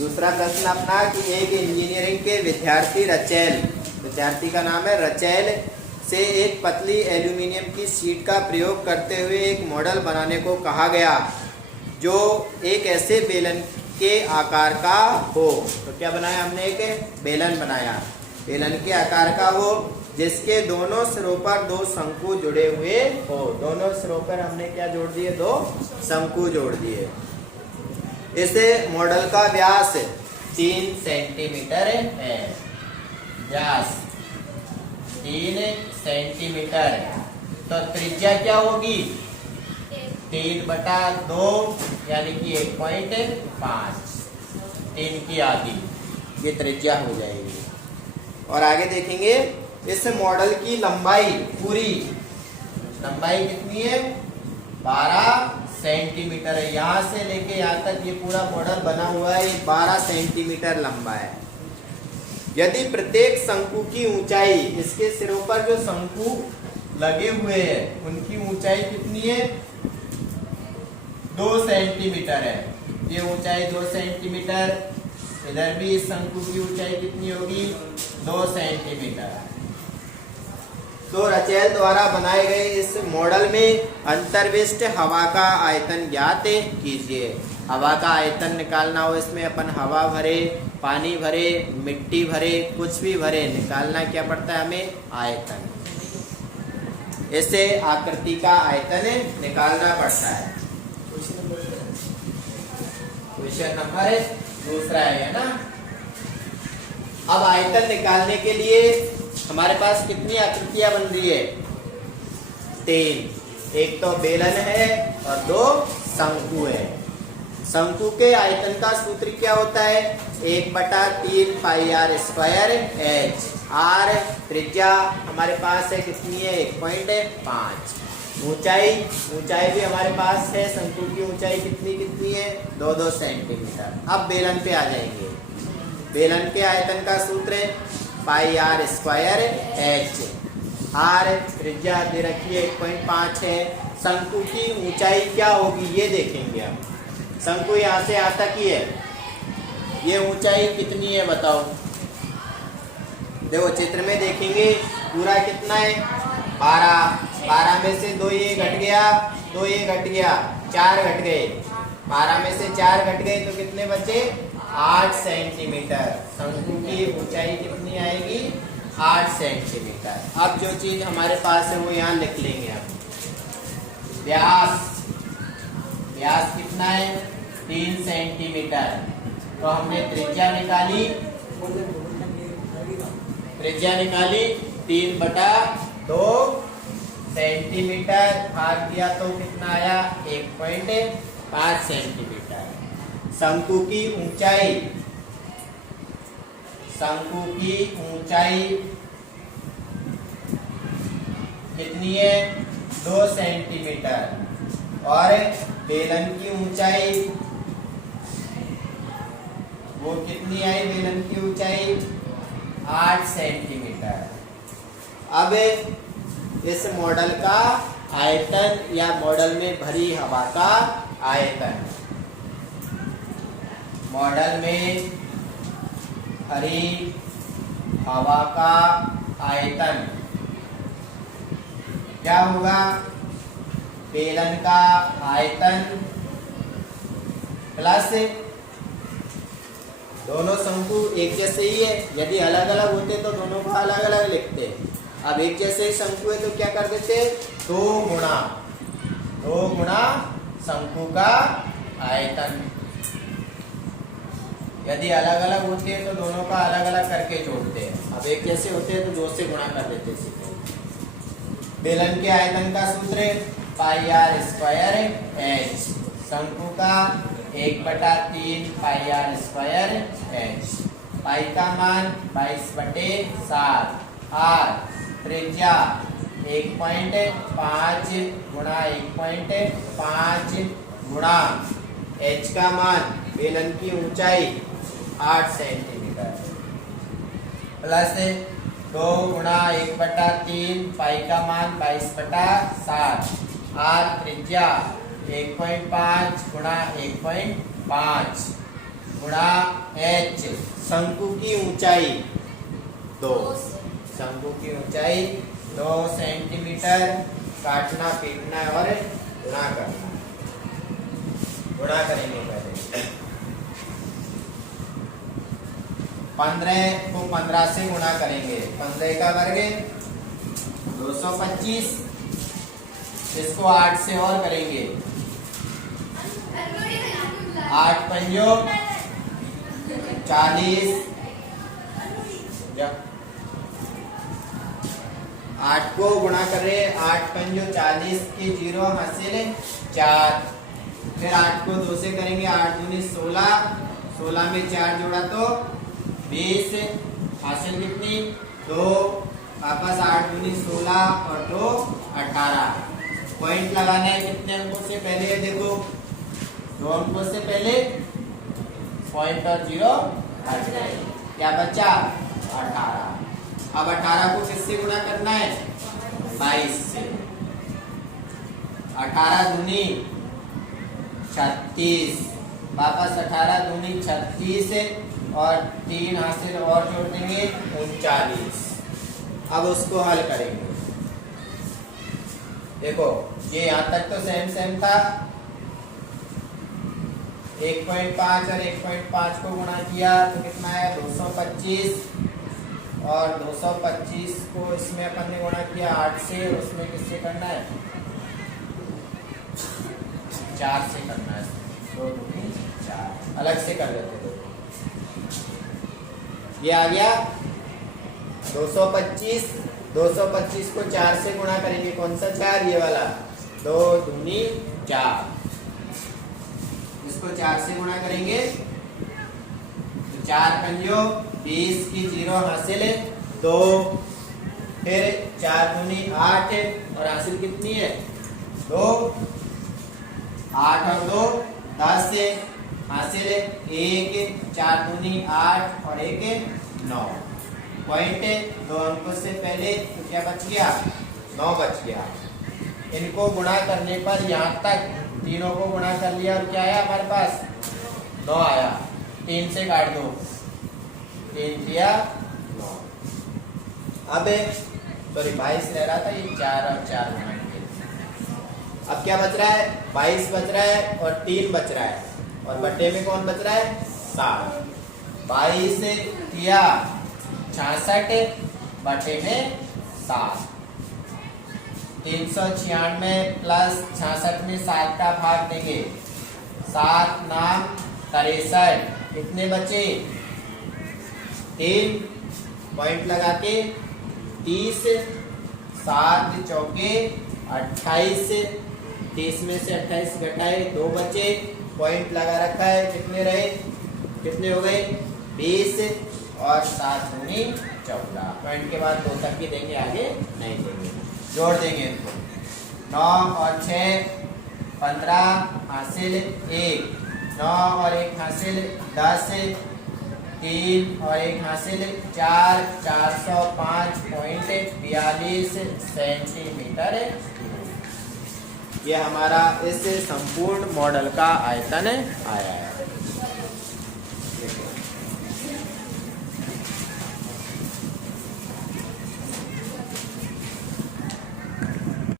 दूसरा प्रश्न अपना कि एक इंजीनियरिंग के विद्यार्थी का नाम है रचेल से एक पतली एल्यूमिनियम की शीट का प्रयोग करते हुए एक मॉडल बनाने को कहा गया जो एक ऐसे बेलन के आकार का हो। तो क्या बनाया हमने? एक बेलन बनाया, बेलन के आकार का हो जिसके दोनों सिरों पर दो शंकु जुड़े हुए हो। दोनों सिरों पर हमने क्या जोड़ दिए? दो शंकु जोड़ दिए। इस मॉडल का व्यास 3 सेंटीमीटर है। व्यास 3 सेंटीमीटर। तो त्रिज्या क्या होगी? 3/2 यानी कि 1.5। 3 की आधी ये त्रिज्या हो जाएगी। और आगे देखेंगे इस मॉडल की लंबाई, पूरी लंबाई कितनी है? 12 सेंटीमीटर है। यहाँ से लेके यहाँ तक ये पूरा मॉडल बना हुआ है, 12 सेंटीमीटर लंबा है। यदि प्रत्येक शंकु की ऊंचाई, इसके सिरों पर जो शंकु लगे हुए हैं उनकी ऊंचाई कितनी है? 2 सेंटीमीटर है। ये ऊंचाई 2 सेंटीमीटर। इधर भी इस शंकु की ऊंचाई कितनी होगी? 2 सेंटीमीटर। तो रचेल द्वारा बनाए गए इस मॉडल में अंतर्विष्ट हवा का आयतन ज्ञात कीजिए। हवा का आयतन निकालना हो, इसमें अपन हवा भरे, पानी भरे, मिट्टी भरे, कुछ भी भरे, निकालना क्या पड़ता है हमें? आयतन। इससे आकृति का आयतन निकालना पड़ता है। क्वेश्चन नंबर दूसरा है ना। अब आयतन निकालने के लिए हमारे पास कितनी आकृतियां बन रही है? 3। एक तो बेलन है और 2 शंकु है। शंकु के आयतन का सूत्र क्या होता है? 1/3 पाई आर स्क्वायर एच। आर त्रिज्या हमारे पास है कितनी है? 1.5। ऊंचाई भी हमारे पास है, शंकु की ऊंचाई कितनी है? 2-2 सेंटीमीटर। अब बेलन पे आ जाएंगे। बेलन के आयतन का सूत्र है पाई आर स्क्वायर एच। आर त्रिज्या दे रखी है 1.5 है। शंकु की ऊंचाई क्या होगी ये देखेंगे। अब शंकु यहाँ से यहाँ तक ही है, ये ऊंचाई कितनी है बताओ? देखो चित्र में देखेंगे पूरा कितना है? 12 में से 2 ये घट गया, 2 ये घट गया, 4 घट गए। 12 में से 4 घट गए तो कितने बचे? 8 सेंटीमीटर। शंकु की ऊंचाई कितनी आएगी? 8 सेंटीमीटर। अब जो चीज हमारे पास है वो यहाँ लिख लेंगे। अब व्यास कितना है? 3 सेंटीमीटर। तो हमने त्रिज्या निकाली 3/2 सेंटीमीटर, भाग दिया तो कितना आया? 1.5 सेंटीमीटर। शंकु की ऊंचाई कितनी है? 2 सेंटीमीटर। और बेलन की ऊंचाई वो कितनी आई? बेलन की ऊंचाई 8 सेंटीमीटर। अब इस मॉडल का आयतन या मॉडल में भरी हवा का आयतन, मॉडल में भरी हवा का आयतन क्या होगा? बेलन का आयतन प्लस दोनों शंकु एक जैसे ही है। यदि अलग अलग होते तो दोनों को अलग अलग लिखते। अब एक जैसे शंकु है तो क्या कर देते? 2 गुणा शंकु का आयतन। यदि अलग अलग होते हैं तो दोनों का अलग अलग करके जोड़ते हैं। अब एक जैसे होते हैं तो 2 से गुणा कर देते सीधे। बेलन के आयतन का सूत्र पाई आर स्क्वायर एच। शंकु का 1/3 पाई आर स्क्वायर एच। पाई का मान 22/7। आर त्रिज्या 1.5 गुणा 1.5 गुणा एच का मान बेलन की ऊंचाई 8 सेंटीमीटर प्लस 2 गुणा 1/3 पाई का मान 22/7। आर त्रिज्या 1.5 गुणा 1.5 गुणा h, शंकु की ऊंचाई 2, शंकु की ऊंचाई 2 सेंटीमीटर, काटना पीटना और गुणा करना। गुणा करेंगे पहले 15 को 15 से गुणा करेंगे, 15 का वर्ग 225, इसको 8 से और करेंगे, 8 पंजो 40, 8 को गुणा कर रहे, 8 पंजो 40 के 0 हासिल 4, फिर 8 को 2 से करेंगे, 8 दूनी 16, 16 में 4 जोड़ा तो 20, हासिल कितनी 2, वापस 8 दूनी 16 और 2 18। पॉइंट लगाना है कितने अंकों से पहले, देखो 2 अंकों से पहले पॉइंट और 0 हट गए, क्या बचा 18। अब 18 को किससे गुणा करना है 22 से, 18 दूनी 36, वापस 18 दूनी 36 और 3 हासिल और जोड़ देंगे 39। अब उसको हल करेंगे, देखो ये यहाँ तक तो सेम था, 1.5 और 1.5 को गुणा किया तो कितना है 225, और 225 को इसमें अपन ने गुणा किया 8 से, उसमें किससे करना है 4 से करना है, 2 दूनी 4, अलग से कर देते हैं। ये आ गया 225, 225 को 4 से गुणा करेंगे, कौन सा 4, ये वाला, 2 दूनी 4, इसको 4 से गुणा करेंगे तो 4 पंजो 20 की 0 हासिल 2, फिर 4 दूनी 8 और हासिल कितनी है 2, 8 और 2 10 हासिल 1, 4 दूनी 8 और 1 9। पॉइंट 2 अंकों से पहले तो क्या बच गया 9 बच गया। इनको गुणा करने पर यहाँ तक तीनों को गुणा कर लिया और क्या आया हमारे पास 9 आया, 3 से काट दो, 3 दिया 9। अब सॉरी 22 रह रहा था, ये 4 और 4 बनाएंगे। अब क्या बच रहा है 22 बच रहा है और 3 बच रहा है, और बट्टे में कौन बच रहा है 7, 22 दिया 66 बटे में 7, 396 प्लस 66 में 7 का भाग देंगे, 7 नाम 63, कितने बचे 3, पॉइंट लगा के 30, 7 चौके 28, 30 में से 28 घटाए 2 बचे, पॉइंट लगा रखा है, कितने रहे, कितने हो गए 20 और 7 दूनी 14। पॉइंट के बाद 2 तक ही देंगे, आगे नहीं देंगे, जोड़ देंगे इनको, 9 और 6 15 हासिल 1, 9 और 1 हासिल 10, 3 और 1 हासिल 4, 405.42 सेंटीमीटर। ये हमारा इस संपूर्ण मॉडल का आयतन आया है।